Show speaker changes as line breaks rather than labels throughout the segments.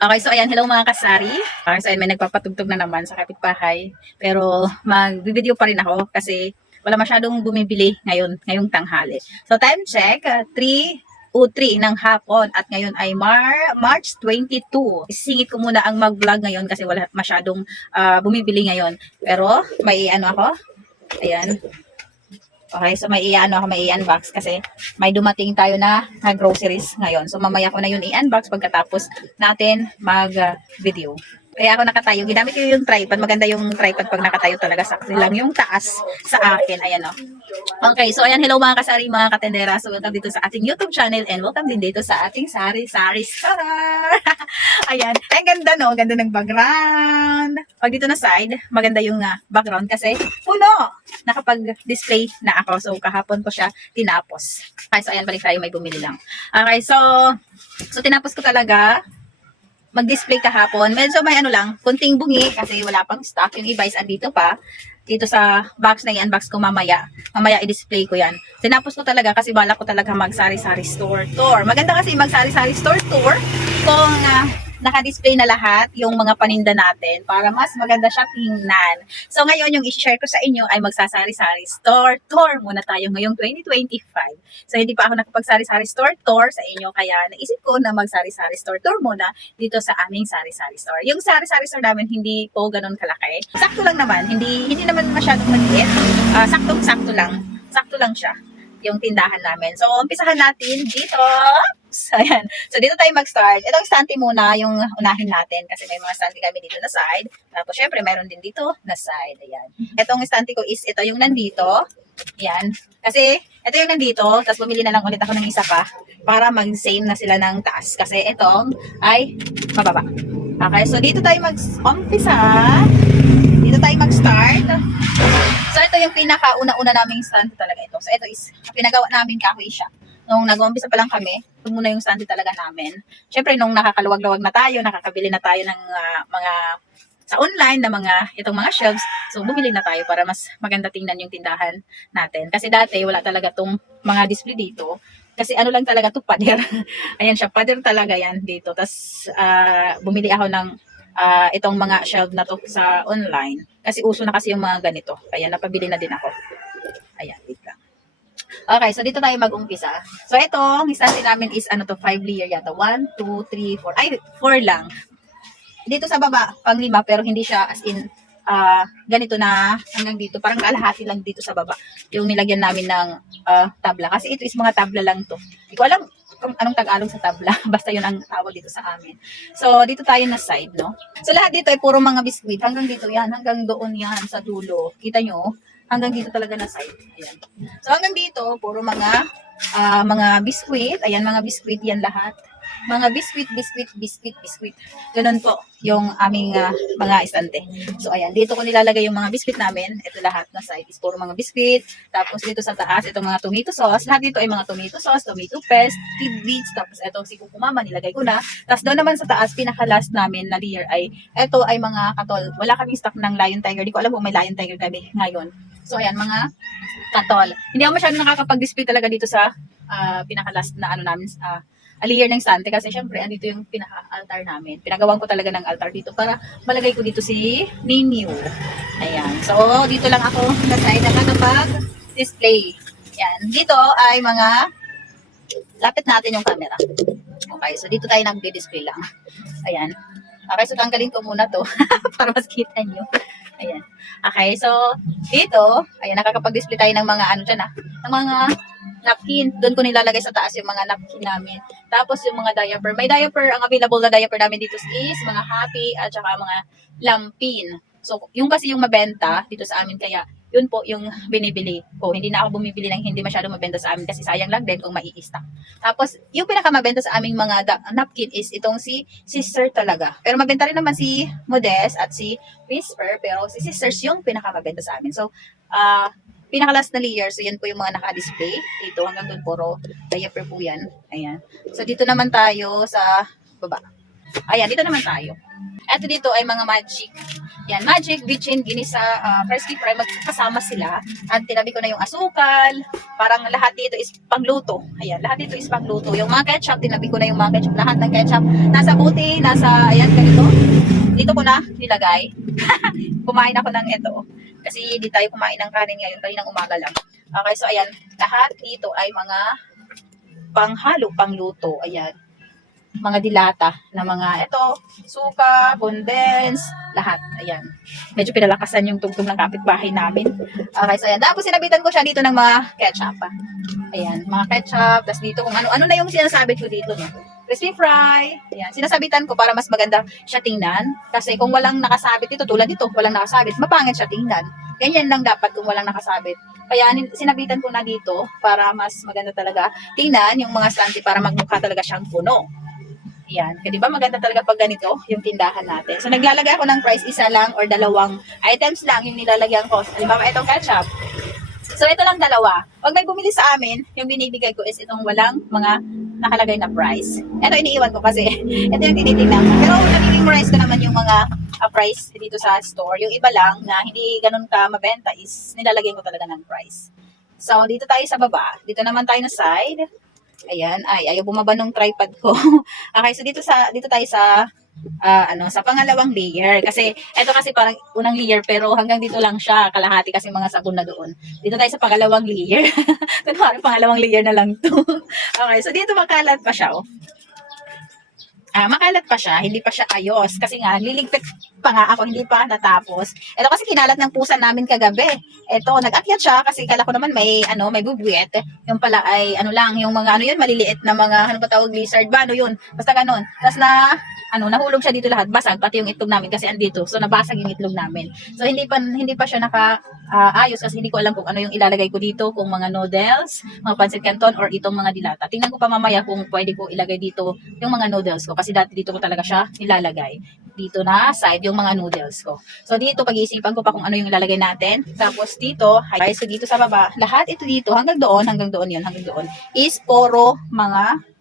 Okay, so ayan, hello mga kasari. Okay, so ayan, may nagpapatugtog na naman sa kapitbahay. Pero mag-video pa rin ako kasi wala masyadong bumibili ngayon, ngayong tanghali. So time check, uh, 3 o 3 ng hapon at ngayon ay Mar March 22. Isingit ko muna ang mag-vlog ngayon kasi wala masyadong ah, bumibili ngayon. Pero may ano ako, ayan, Okay, so may i-ano ako, may i-unbox kasi may dumating tayo na, na groceries ngayon. So mamaya ko na yun i-unbox pagkatapos natin mag-video. Kaya ako nakatayo. Ginamit ko yung tripod. Maganda yung tripod pag nakatayo talaga. Sakto lang yung taas sa akin. Ayan o. Okay, so ayan. Hello mga kasari, mga katendera. So welcome dito sa ating YouTube channel and welcome din dito sa ating Sari Sari Store. ayan. Ay, ganda no. Ganda ng background. Pag dito na side, maganda yung ah, background kasi puno. Nakapag-display na ako. So kahapon ko siya tinapos. Okay, so ayan. Balik tayo. May bumili lang. Okay, so so tinapos ko talaga mag-display kahapon. Medyo may ano lang, kunting bungi kasi wala pang stock. Yung iba is andito pa. Dito sa box na i-unbox ko mamaya. Mamaya i-display ko yan. Tinapos ko talaga kasi bala ko talaga mag-sari-sari store tour. Maganda kasi mag-sari-sari store tour kung ah, naka-display na lahat yung mga paninda natin para mas maganda siya tingnan. So ngayon yung i-share ko sa inyo ay magsasari-sari store tour muna tayo ngayong 2025. So hindi pa ako nakapagsari-sari store tour sa inyo kaya naisip ko na magsari-sari store tour muna dito sa aming sari-sari store. Yung sari-sari store namin hindi po ganun kalaki. Sakto lang naman, hindi hindi naman masyadong maliit. Ah, saktong-sakto lang. Sakto lang siya yung tindahan namin. So, umpisahan natin dito. So, ayan. So, dito tayo mag-start. Itong stante muna yung unahin natin kasi may mga stante kami dito na side. Tapos, syempre, mayroon din dito na side. Ayan. Itong stante ko is ito yung nandito. Ayan. Kasi, ito yung nandito. Tapos, bumili na lang ulit ako ng isa pa para mag-same na sila ng taas. Kasi itong ay mababa. Okay. So, dito tayo mag-umpisa. Dito tayo mag-start. So, ito yung pinaka-una-una naming stand talaga ito. So, ito is, pinagawa namin kahoy siya. Nung nag-umpisa pa lang kami, ito muna yung stand talaga namin. Siyempre, nung nakakaluwag-luwag na tayo, nakakabili na tayo ng ah, mga sa online na mga itong mga shelves. So bumili na tayo para mas maganda tingnan yung tindahan natin. Kasi dati wala talaga tong mga display dito. Kasi ano lang talaga to pader. Ayan siya, pader talaga yan dito. Tapos ah, bumili ako ng ah, itong mga shelf na to sa online. Kasi uso na kasi yung mga ganito. Kaya napabili na din ako. Ayan, wait lang. Okay, so dito tayo mag-umpisa. So ito, ang istante namin is ano to, 5 layer yata. 1, 2, 3, 4. Ay, 4 lang. Dito sa baba, pang lima, pero hindi siya as in ah, ganito na hanggang dito. Parang kalahati lang dito sa baba. Yung nilagyan namin ng ah, tabla. Kasi ito is mga tabla lang to. Hindi ko alam kung anong Tagalog sa tabla. Basta yun ang tawag dito sa amin. So, dito tayo na side, no? So, lahat dito ay puro mga biskuit. Hanggang dito yan. Hanggang doon yan sa dulo. Kita nyo? Hanggang dito talaga na side. Ayan. So, hanggang dito, puro mga ah, mga biskuit. Ayan, mga biskuit yan lahat. Mga biskuit, biskuit, biskuit, biskuit. Ganun po yung aming ah, mga estante. So, ayan. Dito ko nilalagay yung mga biskuit namin. Ito lahat na side is puro mga biskuit. Tapos dito sa taas, itong mga tomato sauce. Lahat dito ay mga tomato sauce, tomato paste, tidbits. Tapos ito si kukumama, nilagay ko na. Tapos doon naman sa taas, pinaka-last namin na layer ay, ito ay mga katol. Wala kaming stock ng Lion Tiger. Di ko alam kung may Lion Tiger kami ngayon. So, ayan, mga katol. Hindi ako masyadong nakakapag-display talaga dito sa ah, pinaka-last na ano namin, uh, layer ng sante kasi syempre andito yung pinaka-altar namin. Pinagawan ko talaga ng altar dito para malagay ko dito si Ninyo. Ayan. So, dito lang ako na side nakakapag-display. Yan. Dito ay mga lapit natin yung camera. Okay, so dito tayo nagdi-display lang. Ayan. Okay, so tanggalin ko muna to para mas kita nyo. Ayan. Okay, so dito, ayan, nakakapag-display tayo ng mga ano dyan ah, ng mga napkin. Doon ko nilalagay sa taas yung mga napkin namin. Tapos yung mga diaper. May diaper, ang available na diaper namin dito is mga happy at saka mga lampin. So, yung kasi yung mabenta dito sa amin, kaya yun po yung binibili ko. Hindi na ako bumibili ng hindi masyadong mabenta sa amin kasi sayang lang din kung mai-stock. Tapos, yung pinakamabenta sa aming mga napkin is itong si Sister talaga. Pero mabenta rin naman si Modest at si Whisper, pero si Sisters yung pinakamabenta sa amin. So, ah pinaka-last na layer, so yan po yung mga naka-display. Dito hanggang doon puro diaper po yan. Ayan. So, dito naman tayo sa baba. Ayan, dito naman tayo. Eto dito ay mga magic Yan, magic, bitchin, ginisa, uh, crispy fry, magkasama sila. At tinabi ko na yung asukal. Parang lahat dito is pangluto. Ayan, lahat dito is pangluto. Yung mga ketchup, tinabi ko na yung mga ketchup. Lahat ng ketchup, nasa buti, nasa, ayan, ganito. Dito ko na nilagay. kumain ako ng ito. Kasi di tayo kumain ng kanin ngayon, kaninang umaga lang. Okay, so ayan, lahat dito ay mga panghalo, pangluto. Ayan. Mga dilata na mga ito, suka, condense, lahat. Ayan. Medyo pinalakasan yung tugtog ng kapitbahay namin. Okay, so ayan. Tapos sinabitan ko siya dito ng mga ketchup. Ayan, mga ketchup. Tapos dito kung ano, ano na yung sinasabit ko dito. No? Crispy fry. Ayan, sinasabitan ko para mas maganda siya tingnan. Kasi kung walang nakasabit dito, tulad dito, walang nakasabit, mapangit siya tingnan. Ganyan lang dapat kung walang nakasabit. Kaya sinabitan ko na dito para mas maganda talaga tingnan yung mga slanty para magmukha talaga siyang puno. Yan. Kaya di ba maganda talaga pag ganito yung tindahan natin. So naglalagay ako ng price isa lang or dalawang items lang yung nilalagyan ko. Halimbawa itong ketchup. So ito lang dalawa. Pag may bumili sa amin, yung binibigay ko is itong walang mga nakalagay na price. Ito iniiwan ko kasi ito yung tinitingnan ko. Pero nagiging ko naman yung mga ah, price dito sa store. Yung iba lang na hindi ganun ka mabenta is nilalagay ko talaga ng price. So dito tayo sa baba. Dito naman tayo na side. Ayan, ay ayaw bumaba nung tripod ko. okay, so dito sa dito tayo sa ah, ano, sa pangalawang layer kasi ito kasi parang unang layer pero hanggang dito lang siya, kalahati kasi mga sabon na doon. Dito tayo sa pangalawang layer. Kunwari pangalawang layer na lang to. okay, so dito makalat pa siya, oh. Ah, makalat pa siya, hindi pa siya ayos kasi nga liligpit pa nga ako, hindi pa natapos. Ito kasi kinalat ng pusa namin kagabi. Ito, nag-akyat siya kasi kala ko naman may ano, may bubwet. Yung pala ay ano lang, yung mga ano yun, maliliit na mga ano ba tawag lizard ba, ano yun? Basta ganun. Tapos na ano, nahulog siya dito lahat, basag pati yung itlog namin kasi andito. So nabasag yung itlog namin. So hindi pa hindi pa siya naka ah, ayos kasi hindi ko alam kung ano yung ilalagay ko dito, kung mga noodles, mga pancit canton or itong mga dilata. Tingnan ko pa mamaya kung pwede ko ilagay dito yung mga noodles ko kasi dati dito ko talaga siya nilalagay. Dito na side yung mga noodles ko. So dito pag-iisipan ko pa kung ano yung ilalagay natin. Tapos dito, ay so dito sa baba, lahat ito dito hanggang doon, hanggang doon 'yan, hanggang doon is puro mga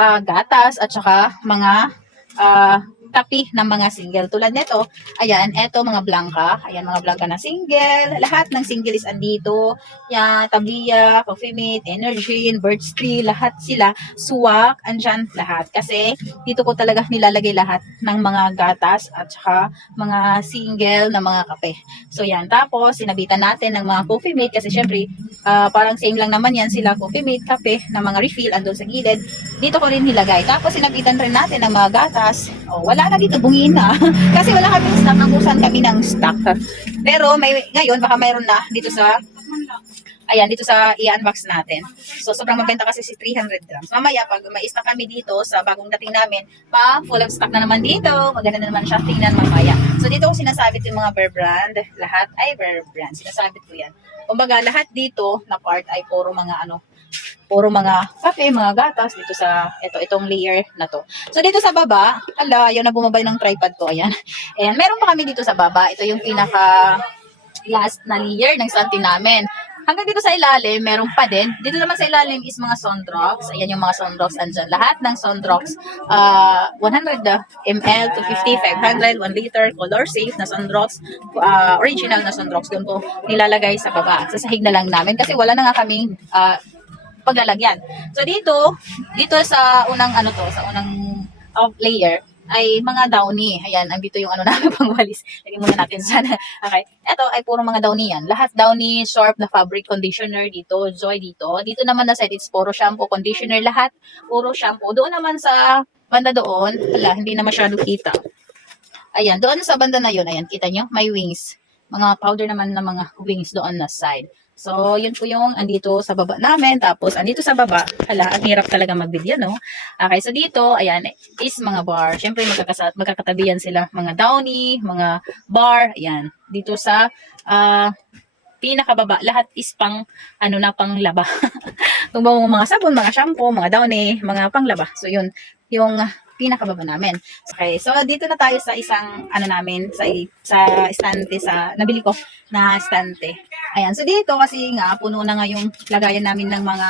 ah, gatas at saka mga ah, tapi ng mga single. Tulad nito, ayan, eto mga blanca. Ayan, mga blanca na single. Lahat ng single is andito. Yan, Tablia, Coffee Mate, Energin, Birch Tree, lahat sila. Suwak, andyan lahat. Kasi dito ko talaga nilalagay lahat ng mga gatas at saka mga single na mga kape. So yan, tapos sinabitan natin ng mga Coffee Mate kasi syempre ah, parang same lang naman yan sila Coffee Mate, kape na mga refill andun sa gilid. Dito ko rin nilagay. Tapos sinabitan rin natin ng mga gatas. Oh, wala na dito, bungin na. Kasi wala kami stock, nakusan kami ng stock. Pero may ngayon baka mayroon na dito sa Ayan, dito sa i-unbox natin. So, sobrang mabenta kasi si 300 grams. Mamaya, pag may stock kami dito sa bagong dating namin, pa full of stock na naman dito. Maganda na naman siya tingnan mamaya. So, dito ko sinasabit yung mga Bear Brand. Lahat ay Bear Brand. Sinasabit ko yan. Kumbaga, lahat dito na part ay puro mga ano, puro mga kape, mga gatas dito sa ito itong layer na to. So dito sa baba, ala, yun na bumabay ng tripod ko, ayan. Ayan, meron pa kami dito sa baba. Ito yung pinaka last na layer ng santi namin. Hanggang dito sa ilalim, meron pa din. Dito naman sa ilalim is mga Sondrox. Ayan yung mga Sondrox andyan. Lahat ng Sondrox, uh, 100 ml to 50, 500, 1 liter, color safe na Sondrox, uh, original na Sondrox. Doon ko nilalagay sa baba. Sa sahig na lang namin kasi wala na nga kaming uh, paglalagyan. So dito, dito sa unang ano to, sa unang top layer, ay mga downy. Ayan, andito yung ano namin pang walis. Lagyan muna natin sana. Okay. Ito ay puro mga downy yan. Lahat downy, Sharp na fabric conditioner dito, Joy dito. Dito naman na set, it's puro shampoo, conditioner, lahat puro shampoo. Doon naman sa banda doon, hala, hindi na masyado kita. Ayan, doon sa banda na yun, ayan, kita nyo, may wings. Mga powder naman na mga wings doon na side. So, yun po yung andito sa baba namin. Tapos, andito sa baba, hala, ang hirap talaga mag-video, no? Okay, so dito, ayan, is mga bar. Siyempre, magkakasa- magkakatabi yan sila. Mga downy, mga bar, ayan. Dito sa, ah, pinakababa, lahat is pang, ano na, pang laba. Kung mga sabon, mga shampoo, mga downy, mga panglaba. So, yun, yung pinakababa namin. Okay, so dito na tayo sa isang ano namin sa sa estante sa nabili ko na estante. Ayan, so dito kasi nga puno na nga yung lagayan namin ng mga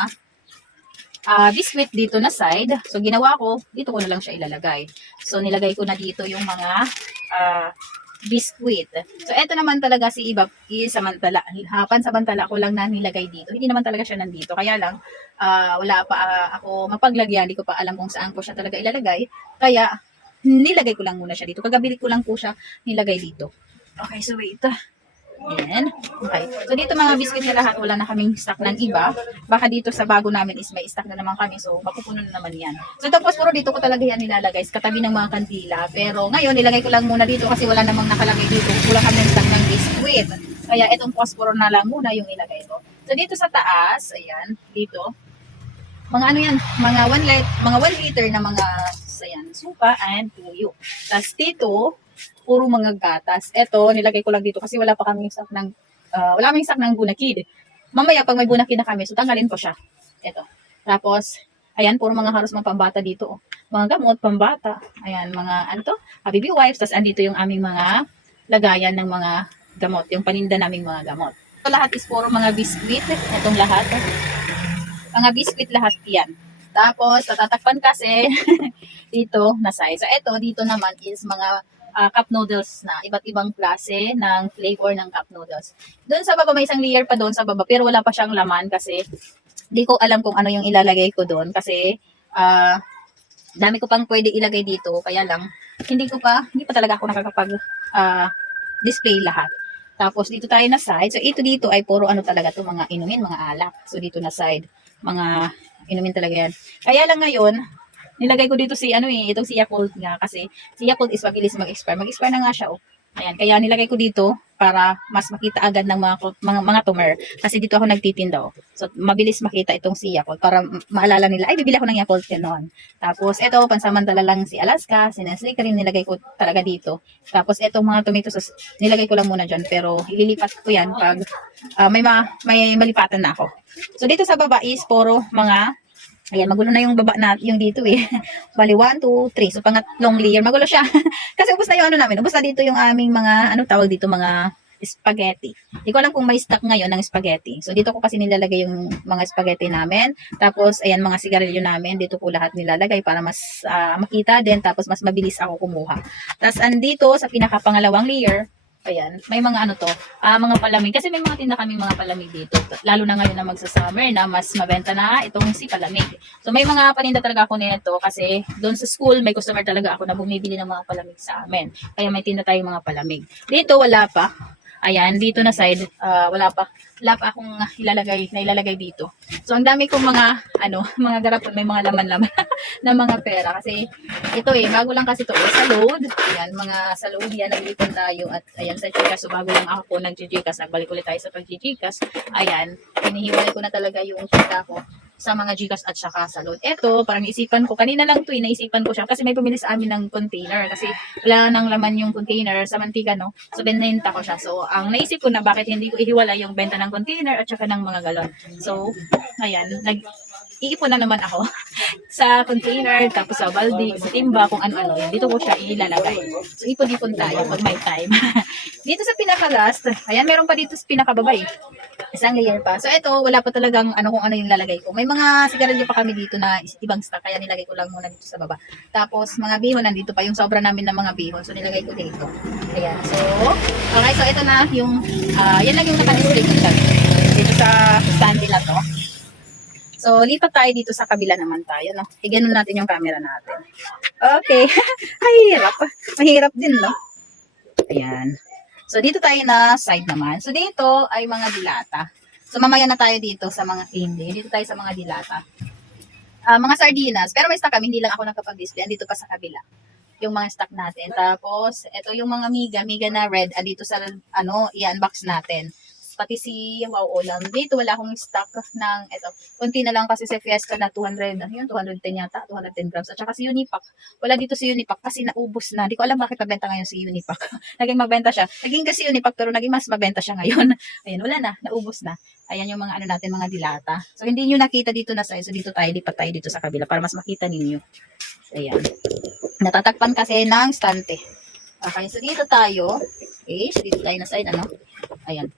ah biscuit dito na side. So ginawa ko, dito ko na lang siya ilalagay. So nilagay ko na dito yung mga ah biscuit. So, eto naman talaga si Iba samantala. Hapan samantala ko lang na nilagay dito. Hindi naman talaga siya nandito. Kaya lang, ah, wala pa ah, ako mapaglagyan. Hindi ko pa alam kung saan ko siya talaga ilalagay. Kaya, nilagay ko lang muna siya dito. Kagabi ko lang po siya nilagay dito. Okay, so wait. Ayan. Okay. So, dito mga biscuit na lahat, wala na kaming stock ng iba. Baka dito sa bago namin is may stock na naman kami. So, mapupuno na naman yan. So, tapos puro dito ko talaga yan nilalagay katabi ng mga kantila. Pero ngayon, nilagay ko lang muna dito kasi wala namang nakalagay dito. Wala kami stock ng biscuit. Kaya itong posporo na lang muna yung ilagay ko. So, dito sa taas, ayan, dito, mga ano yan, mga 1 lit, mga 1 liter na mga ayan, suka and tuyo. Tapos dito, puro mga gatas. Ito, nilagay ko lang dito kasi wala pa kami stock ng, ah, wala kaming stock ng bunakid. Mamaya, pag may bunakid na kami, so tanggalin ko siya. Ito. Tapos, ayan, puro mga haros mga pambata dito. oh. Mga gamot, pambata. Ayan, mga, ano to? Baby wipes. Tapos, andito yung aming mga lagayan ng mga gamot. Yung paninda naming mga gamot. Ito lahat is puro mga biscuit. Itong lahat. Mga biscuit lahat yan. Tapos, tatatakpan kasi dito na size. So, ito, dito naman is mga ah, cup noodles na iba't ibang klase ng flavor ng cup noodles. Doon sa baba, may isang layer pa doon sa baba, pero wala pa siyang laman kasi di ko alam kung ano yung ilalagay ko doon kasi ah dami ko pang pwede ilagay dito, kaya lang hindi ko pa, hindi pa talaga ako nakakapag ah, display lahat. Tapos dito tayo na side. So ito dito ay puro ano talaga to mga inumin, mga alak. So dito na side, mga inumin talaga yan. Kaya lang ngayon, nilagay ko dito si ano eh, itong si Yakult nga kasi si Yakult is mabilis mag-expire. Mag-expire na nga siya oh. Ayan, kaya nilagay ko dito para mas makita agad ng mga mga, mga tumer kasi dito ako nagtitinda oh. So mabilis makita itong si Yakult para maalala nila ay bibili ako ng Yakult noon. Tapos ito pansamantala lang si Alaska, si Nestle Cream nilagay ko talaga dito. Tapos itong mga tomato sauce nilagay ko lang muna diyan pero ililipat ko yan pag ah, may ma, may malipatan na ako. So dito sa baba is puro mga Ayan, magulo na yung baba na, yung dito eh. Bali, 1, 2, 3. So, pangatlong layer. Magulo siya. Kasi ubos na yung ano namin. Ubos na dito yung aming mga, ano tawag dito, mga spaghetti. Hindi ko alam kung may stock ngayon ng spaghetti. So, dito ko kasi nilalagay yung mga spaghetti namin. Tapos, ayan, mga sigarilyo namin. Dito ko lahat nilalagay para mas ah, makita din. Tapos, mas mabilis ako kumuha. Tapos, andito sa pinakapangalawang layer, Ayan, may mga ano to, ah mga palamig. Kasi may mga tinda kami mga palamig dito. Lalo na ngayon na magsa-summer na mas mabenta na itong si palamig. So may mga paninda talaga ako nito kasi doon sa school may customer talaga ako na bumibili ng mga palamig sa amin. Kaya may tinda tayong mga palamig. Dito wala pa. Ayan, dito na side, ah, wala pa. Wala pa akong ilalagay, na ilalagay dito. So, ang dami kong mga, ano, mga garapon, may mga laman-laman na mga pera. Kasi, ito eh, bago lang kasi ito eh, sa load. Ayan, mga sa load yan, naglipon tayo. At ayan, sa Gcash, so bago lang ako po nag-Gcash, nagbalik ulit tayo sa pag-Gcash. Ayan, hinihiwalay ko na talaga yung kita ko sa mga Gcash at saka sa load. Ito, parang isipan ko, kanina lang to eh, naisipan ko siya kasi may bumili sa amin ng container kasi wala nang laman yung container sa mantika, no? So, binenta ko siya. So, ang naisip ko na bakit hindi ko ihiwala yung benta ng container at saka ng mga galon. So, ayan, nag iipon na naman ako sa container, tapos sa balde, sa timba, kung ano-ano. Dito ko siya ilalagay. So, ipon-ipon tayo pag may time. dito sa pinaka-last, ayan, meron pa dito sa pinakababa eh. Isang layer pa. So, ito, wala pa talagang ano kung ano yung lalagay ko. May mga sigarilyo pa kami dito na ibang stock, kaya nilagay ko lang muna dito sa baba. Tapos, mga bihon, nandito pa yung sobra namin ng mga bihon. So, nilagay ko dito. Ayan. So, okay. So, ito na yung, ah, yan lang yung naka-display ko. Dito sa stand nila to. So, lipat tayo dito sa kabila naman tayo, no? Iganon natin yung camera natin. Okay. Ay, hirap. Mahirap din, no? Ayan. So, dito tayo na side naman. So, dito ay mga dilata. So, mamaya na tayo dito sa mga hindi. Dito tayo sa mga dilata. Ah, mga sardinas. Pero may stock kami. Hindi lang ako nakapag-display. Dito pa sa kabila. Yung mga stock natin. Tapos, ito yung mga miga. Miga na red. Ah, dito sa, ano, i-unbox natin. Pati si Wow Ulam. Dito wala akong stock ng, ito. Kunti na lang kasi sa Fiesta na 200, ano yun, 210 yata, 210 grams. At saka si Unipack. Wala dito si Unipack kasi naubos na. Hindi ko alam bakit mabenta ngayon si Unipack. naging mabenta siya. Naging kasi Unipack pero naging mas mabenta siya ngayon. Ayan, wala na. Naubos na. Ayan yung mga ano natin, mga dilata. So, hindi nyo nakita dito na size. So, dito tayo, lipat tayo dito sa kabila para mas makita ninyo. So, ayan. Natatakpan kasi ng stante. Okay, so dito tayo. Okay, so dito tayo na side, ano? Ayan.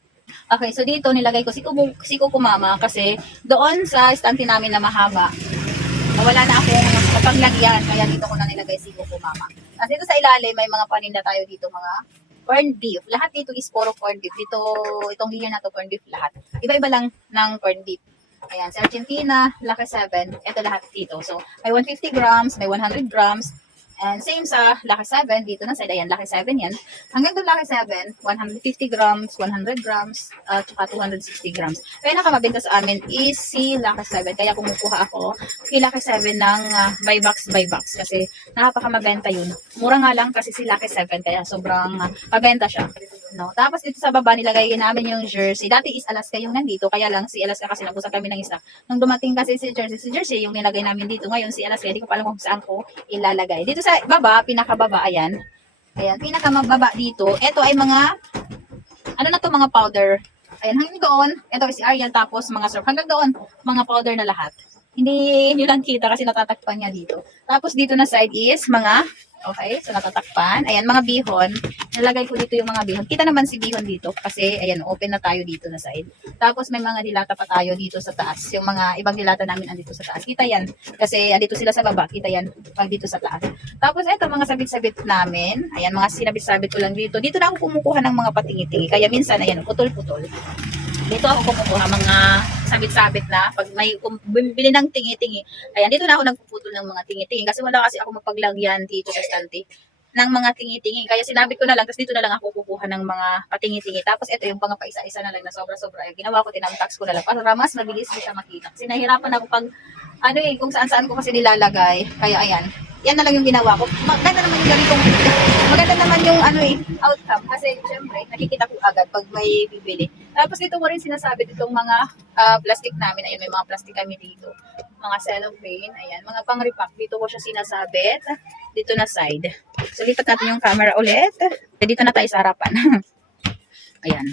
Okay, so dito nilagay ko si Kumu, si Kukumama kasi doon sa stante namin na mahaba, nawala na akong mapaglagyan, kaya dito ko na nilagay si Kukumama. At dito sa ilalim, may mga paninda tayo dito, mga corned beef. Lahat dito is puro corned beef. Dito, itong layer na to, corned beef lahat. Iba-iba lang ng corned beef. Ayan, sa Argentina, Lucky 7, ito lahat dito. So, may 150 grams, may 100 grams, and same sa Lucky 7, dito na side, ayan, Lucky 7 yan. Hanggang doon Lucky 7, 150 grams, 100 grams, at saka 260 grams. Kaya nakamabenta sa amin is si Lucky 7, kaya kumukuha ako kay Lucky 7 ng ah, buy box, buy box, kasi napakamabenta yun. Mura nga lang kasi si Lucky 7, kaya sobrang uh, mabenta siya. No? Tapos dito sa baba, nilagay namin yung jersey. Dati is Alaska yung nandito, kaya lang si Alaska kasi nabusan kami ng isa. Nung dumating kasi si jersey, si jersey yung nilagay namin dito. Ngayon si Alaska, hindi ko pa alam kung saan ko ilalagay. Dito sa baba, pinakababa, ayan. Ayan, pinakamababa dito. Ito ay mga, ano na to, mga powder. Ayan, hanggang doon, ito si Ariel, tapos mga surf. Hanggang doon, mga powder na lahat. Hindi nyo lang kita kasi natatakpan niya dito. Tapos dito na side is mga, okay, so natatakpan. Ayan, mga bihon. Nalagay ko dito yung mga bihon. Kita naman si bihon dito kasi, ayan, open na tayo dito na side. Tapos may mga dilata pa tayo dito sa taas. Yung mga ibang dilata namin andito sa taas. Kita yan. Kasi andito sila sa baba. Kita yan pag dito sa taas. Tapos ito, mga sabit-sabit namin. Ayan, mga sinabit-sabit ko lang dito. Dito na ako kumukuha ng mga patingi-tingi. Kaya minsan, ayan, putol-putol. Dito ako kumukuha mga sabit-sabit na. Pag may um, bumibili ng tingi-tingi, ayan, dito na ako nagpuputol ng mga tingi-tingi. Kasi wala kasi ako mapaglagyan dito sa stante ng mga tingi-tingi. Kaya sinabi ko na lang, tapos dito na lang ako kukuha ng mga patingi-tingi. Tapos ito yung pang paisa-isa na lang na sobra-sobra. Yung ginawa ko, tinamtax ko na lang. Para mas mabilis ko siya makita. Kasi nahirapan ako pag, ano eh, kung saan-saan ko kasi nilalagay. Kaya ayan, yan na lang yung ginawa ko. Maganda naman yung gawin kong maganda naman yung ano eh, outcome. Kasi syempre, nakikita ko agad pag may bibili. Tapos dito ko rin sinasabi ditong mga ah, plastic namin. Ayan, may mga plastic kami dito. Mga cellophane. Ayan, mga pang-repack. Dito ko siya sinasabit. Dito na side. So, lipat natin yung camera ulit. Eh, Dito na tayo sa harapan. Ayan.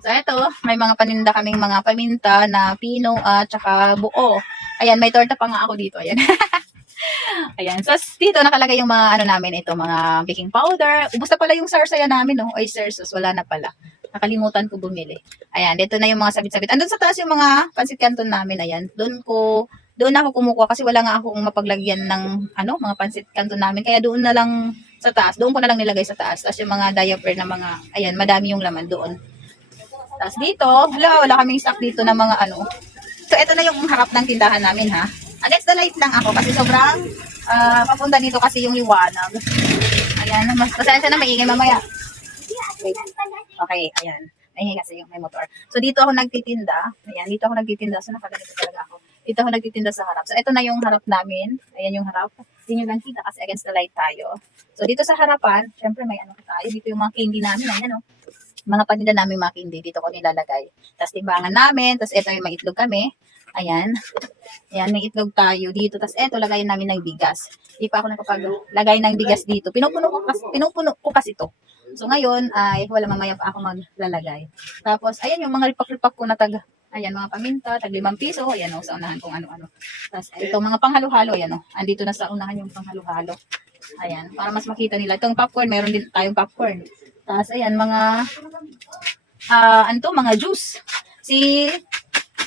So, ito, may mga paninda kaming mga paminta na pino at saka buo. Ayan, may torta pa nga ako dito. Ayan. Ayan. So, dito nakalagay yung mga ano namin ito, mga baking powder. Ubus na pala yung sarsaya namin, no? Oy, sauce, wala na pala. Nakalimutan ko bumili. Ayan, dito na yung mga sabit-sabit. Andun sa taas yung mga pansit canton namin, ayan. Doon ko, doon ako kumukuha kasi wala nga akong mapaglagyan ng, ano, mga pansit canton namin. Kaya doon na lang sa taas. Doon ko na lang nilagay sa taas. Tapos yung mga diaper na mga, ayan, madami yung laman doon. Tapos dito, wala, wala kaming stock dito ng mga ano. So, ito na yung harap ng tindahan namin, ha. Light lang ako kasi sobrang ah, papunta dito kasi yung liwanag. Ayan, mas pasensya na maingay mamaya. Wait. Okay, ayan. Maingay kasi yung may motor. So, dito ako nagtitinda. Ayan, dito ako nagtitinda. So, nakaganito talaga ako. Dito ako nagtitinda sa harap. So, ito na yung harap namin. Ayan yung harap. Hindi nyo lang kita kasi against the light tayo. So, dito sa harapan, syempre may ano tayo. Dito yung mga candy namin. Ayan, oh mga paninda namin mga candy, dito ko nilalagay. Tapos timbangan namin, tapos ito yung may itlog kami. Ayan. Ayan, may itlog tayo dito. Tapos ito, lagayan namin ng bigas. Hindi pa ako nakapaglagay ng bigas dito. Pinupuno ko kasi, pinupuno ko kasi to. So ngayon, ay wala mamaya pa ako maglalagay. Tapos, ayan yung mga ripak-ripak ko na tag, ayan, mga paminta, tag limang piso. Ayan o, sa unahan kung ano-ano. Tapos ito, mga panghalo-halo, ayan o. Andito na sa unahan yung panghalo-halo. Ayan, para mas makita nila. Itong popcorn, meron din tayong popcorn. Tapos, ayan, mga, ah, ano to, mga juice. Si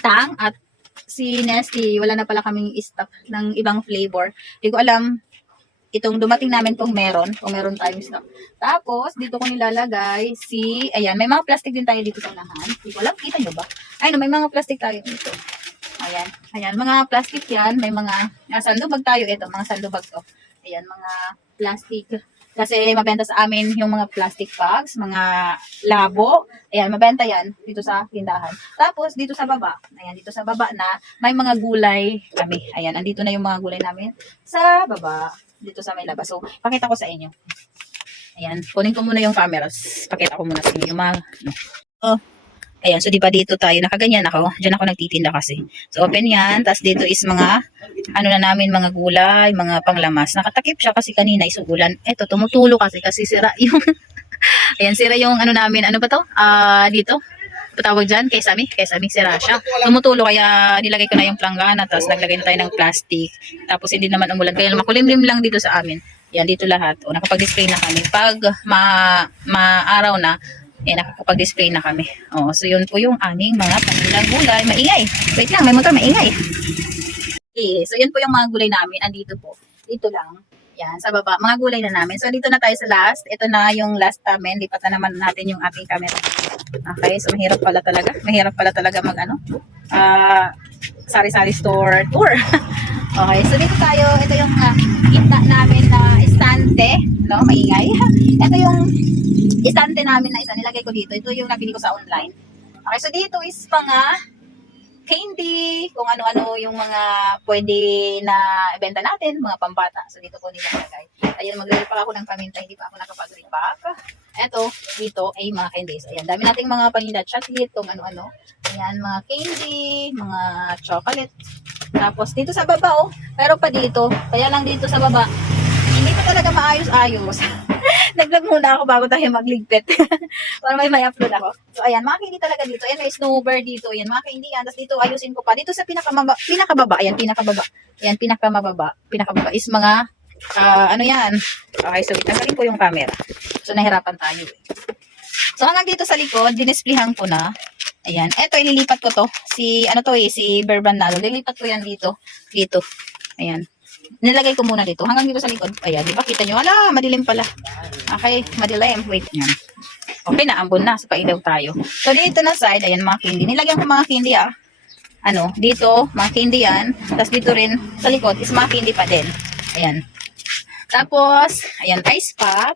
Tang at si Nesty, wala na pala kaming stock ng ibang flavor. Hindi ko alam, itong dumating namin kung meron, kung meron tayong stock. Tapos, dito ko nilalagay si, ayan, may mga plastic din tayo dito sa unahan. Hindi ko alam, kita nyo ba? Ay, no, may mga plastic tayo dito. Ayan, ayan, mga plastic yan, may mga, ah, sandubag tayo ito, mga sandubag to. Ayan, mga plastic. Kasi mabenta sa amin yung mga plastic bags, mga labo. Ayan, mabenta yan dito sa tindahan. Tapos, dito sa baba, ayan, dito sa baba na, may mga gulay kami. Ayan, andito na yung mga gulay namin sa baba, dito sa may labas. So, pakita ko sa inyo. Ayan, kunin ko muna yung camera. Pakita ko muna sa inyo yung mga, ano. Oh, Ayan, so di dito tayo, nakaganyan ako. Diyan ako nagtitinda kasi. So open yan, tapos dito is mga, ano na namin, mga gulay, mga panglamas. Nakatakip siya kasi kanina isugulan. Eto, tumutulo kasi, kasi sira yung, ayan, sira yung ano namin, ano ba to? Ah, dito. Patawag dyan, kay Sami, kay Sami, sira siya. Tumutulo, kaya nilagay ko na yung planggana, tapos naglagay na tayo ng plastic. Tapos hindi naman umulan, kaya makulimlim lang dito sa amin. Yan, dito lahat. O, nakapag-display na kami. Pag ma, maaraw na, eh, nakakapag-display na kami. Oh, so yun po yung aming mga panilang gulay. Maingay. Wait lang, may motor, maingay. Okay, so yun po yung mga gulay namin. Andito po. Dito lang. Yan, sa baba. Mga gulay na namin. So, dito na tayo sa last. Ito na yung last namin. Lipat na naman natin yung ating camera. Okay, so mahirap pala talaga. Mahirap pala talaga mag ano. Ah, sari-sari store tour. okay, so dito tayo. Ito yung uh, kita namin na estante. No, maingay. Ito yung estante namin na isa. Nilagay ko dito. Ito yung nabili ko sa online. Okay, so dito is mga candy, kung ano-ano yung mga pwede na ibenta natin, mga pambata. So, dito ko nilalagay. Ayun, magre-repack ako ng paminta, hindi pa ako nakapag-repack. Eto, dito ay mga candies. Ayan, dami nating mga paninda chocolate, kung ano-ano. Ayan, mga candy, mga chocolate. Tapos, dito sa baba, oh, meron pa dito. Kaya lang dito sa baba, talaga maayos-ayos. Nag-vlog muna ako bago tayo magligpit. Para may may upload ako. So, ayan, mga candy talaga dito. Ayan, may snowbird dito. Ayan, mga candy yan. Tapos dito, ayusin ko pa. Dito sa pinakamaba, pinakababa. Ayan, pinakababa. Ayan, pinakamababa. Pinakababa is mga, ah, ano yan. Okay, so, tanggalin ko yung camera. So, nahirapan tayo. eh. So, hanggang dito sa likod, dinisplayhan ko na. Ayan. Eto, ililipat ko to. Si, ano to eh, si Berbandalo. Lilipat ko yan dito. Dito. Ayan. Nilagay ko muna dito. Hanggang dito sa likod. Ayan, di ba? Kita nyo? Ala, madilim pala. Okay, madilim. Wait, yan. Okay, naambon na. So, pailaw tayo. So, dito na side, ayan, mga candy. Nilagyan ko mga candy, ah. Ano, dito, mga candy yan. Tapos dito rin, sa likod, is mga candy pa din. Ayan. Tapos, ayan, ice pop.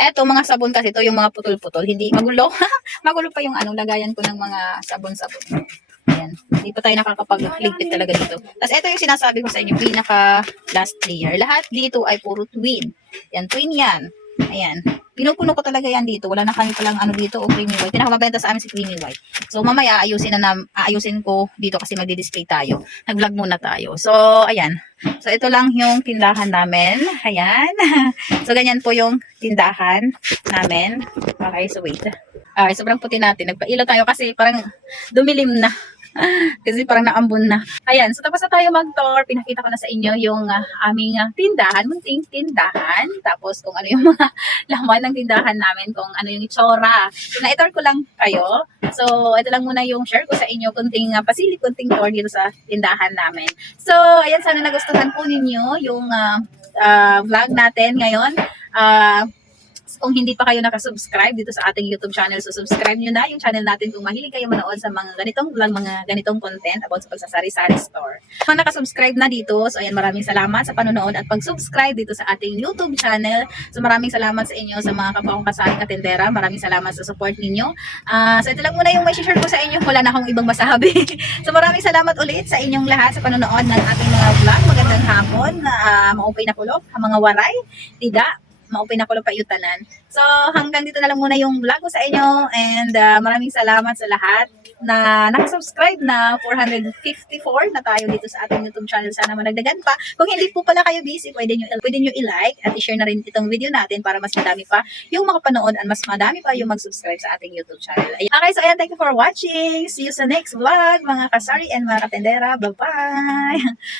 Eto, mga sabon kasi ito, yung mga putol-putol. Hindi, magulo. magulo pa yung ano, lagayan ko ng mga sabon-sabon. Ayan. Hindi pa tayo nakakapag-ligpit talaga dito. Tapos ito yung sinasabi ko sa inyo, pinaka last layer. Lahat dito ay puro twin. Yan, twin yan. Ayan. Pinupuno ko talaga yan dito. Wala na kami palang ano dito o creamy white. Pinakamabenta sa amin si creamy white. So mamaya aayusin na nam, aayusin ko dito kasi magdi-display tayo. Nag-vlog muna tayo. So ayan. So ito lang yung tindahan namin. Ayan. so ganyan po yung tindahan namin. Okay, so wait. Okay, sobrang puti natin. Nagpailaw tayo kasi parang dumilim na. Kasi parang naambon na. Ayan, so tapos na tayo mag-tour. Pinakita ko na sa inyo yung ah, aming ah, tindahan, munting tindahan. Tapos kung ano yung mga laman ng tindahan namin, kung ano yung itsura. So na-tour ko lang kayo. So ito lang muna yung share ko sa inyo, kunting uh, pasili, kunting tour dito sa tindahan namin. So ayan, sana nagustuhan po ninyo yung ah, ah, vlog natin ngayon. Ah, kung hindi pa kayo nakasubscribe dito sa ating YouTube channel, so subscribe nyo na yung channel natin kung mahilig kayo manood sa mga ganitong vlog, mga ganitong content about sa pagsasari-sari store. Kung nakasubscribe na dito, so ayan, maraming salamat sa panonood at pag-subscribe dito sa ating YouTube channel. So maraming salamat sa inyo sa mga kapwa kong kasali katendera. Maraming salamat sa support ninyo. Ah, so ito lang muna yung may share ko sa inyo. Wala na akong ibang masabi. so maraming salamat ulit sa inyong lahat sa panonood ng ating mga vlog. Magandang hapon. Uh, maupay na kulop, mga waray, tiga, maupay na kulop payutanan. So hanggang dito na lang muna yung vlog ko sa inyo and ah, maraming salamat sa lahat na nakasubscribe na 454 na tayo dito sa ating YouTube channel. Sana managdagan pa. Kung hindi po pala kayo busy, pwede nyo, pwede nyo i-like at i-share na rin itong video natin para mas madami pa yung makapanood at mas madami pa yung mag-subscribe sa ating YouTube channel. Ayan. Okay, so ayan, thank you for watching. See you sa next vlog, mga kasari and mga katendera. Bye-bye!